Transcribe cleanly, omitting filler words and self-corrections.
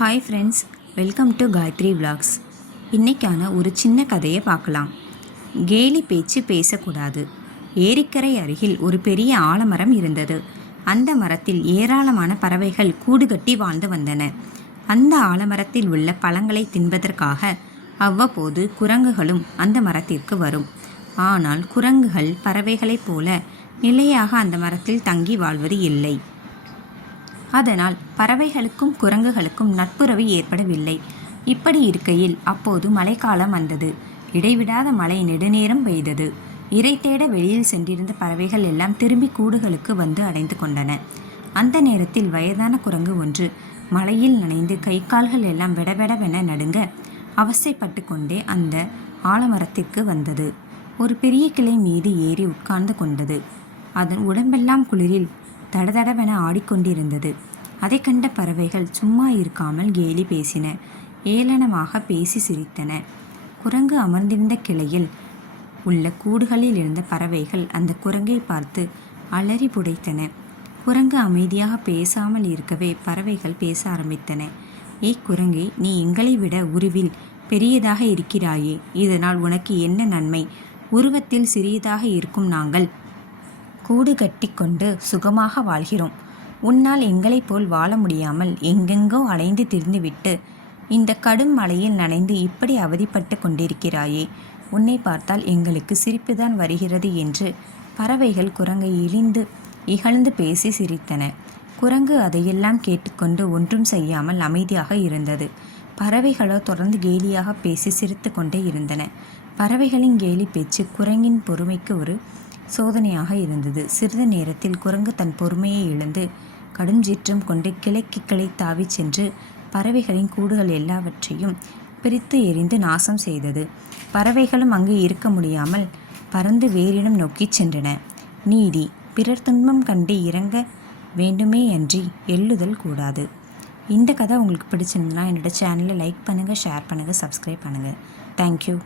Hi friends, welcome to Gayathri vlogs. இன்றைக்கான ஒரு சின்ன கதையை பார்க்கலாம். கேலி பேச்சு பேசக்கூடாது. ஏரிக்கரை அருகில் ஒரு பெரிய ஆலமரம் இருந்தது. அந்த மரத்தில் ஏராளமான பறவைகள் கூடு கட்டி வாழ்ந்து வந்தன. அந்த ஆலமரத்தில் உள்ள பழங்களை தின்பதற்காக அவ்வப்போது குரங்குகளும் அந்த மரத்திற்கு வரும். ஆனால் குரங்குகள் பறவைகளைப் போல நிலையாக அந்த மரத்தில் தங்கி வாழ்வது இல்லை. அதனால் பறவைகளுக்கும் குரங்குகளுக்கும் நட்புறவு ஏற்படவில்லை. இப்படி இருக்கையில் அப்போது மழைக்காலம் வந்தது. இடைவிடாத மழை நெடுநேரம் பெய்தது. இரை தேட வெளியில் சென்றிருந்த பறவைகள் எல்லாம் திரும்பி கூடுகளுக்கு வந்து அடைந்து கொண்டன. அந்த நேரத்தில் வயதான குரங்கு ஒன்று மழையில் நனைந்து கை கால்கள் எல்லாம் விடவிடவென நடுங்க அவசைப்பட்டு கொண்டே அந்த ஆலமரத்திற்கு வந்தது. ஒரு பெரிய கிளை மீது ஏறி உட்கார்ந்து கொண்டது. அதன் உடம்பெல்லாம் குளிரில் தடதடவென ஆடிக்கொண்டிருந்தது. அதை கண்ட பறவைகள் சும்மா இருக்காமல் கேலி பேசின. ஏளனமாக பேசி சிரித்தன. குரங்கு அமர்ந்திருந்த கிளையில் உள்ள கூடுகளில் இருந்த பறவைகள் அந்த குரங்கை பார்த்து அலறி புடைத்தன. குரங்கு அமைதியாக பேசாமல் இருக்கவே பறவைகள் பேச ஆரம்பித்தன. ஏய் குரங்கே, நீ எங்களை விட உருவில் பெரியதாக இருக்கிறாயே, இதனால் உனக்கு என்ன நன்மை? உருவத்தில் சிறியதாக இருக்கும் நாங்கள் கூடு கட்டி கொண்டு சுகமாக வாழ்கிறோம். உன்னால் எங்களைப் போல் வாழ முடியாமல் எங்கெங்கோ அலைந்து திரிந்துவிட்டு இந்த கடும் மழையில் நனைந்து இப்படி அவதிப்பட்டு கொண்டிருக்கிறாயே, உன்னை பார்த்தால் எங்களுக்கு சிரிப்புதான் வருகிறது என்று பறவைகள் குரங்கை இகழ்ந்து பேசி சிரித்தன. குரங்கு அதையெல்லாம் கேட்டுக்கொண்டு ஒன்றும் செய்யாமல் அமைதியாக இருந்தது. பறவைகளோ தொடர்ந்து கேலியாக பேசி சிரித்து கொண்டே இருந்தன. பறவைகளின் கேலி பேச்சு குரங்கின் பொறுமைக்கு ஒரு சோதனையாக இருந்தது. சிறிது நேரத்தில் குரங்கு தன் பொறுமையை இழந்து கடும் சீற்றம் கொண்டு கிளைக்கு கிளை தாவி சென்று பறவைகளின் கூடுகள் எல்லாவற்றையும் பிரித்து எறிந்து நாசம் செய்தது. பறவைகளும் அங்கு இருக்க முடியாமல் பறந்து வேறிடம் நோக்கி சென்றன. நீதி: பிறர் துன்பம் கண்டு இறங்க வேண்டுமே அன்றி எள்ளுதல் கூடாது. இந்த கதை உங்களுக்கு பிடிச்சிருந்ததுன்னா என்னோட சேனலை லைக் பண்ணுங்கள், ஷேர் பண்ணுங்கள், சப்ஸ்கிரைப் பண்ணுங்கள். தேங்க்யூ.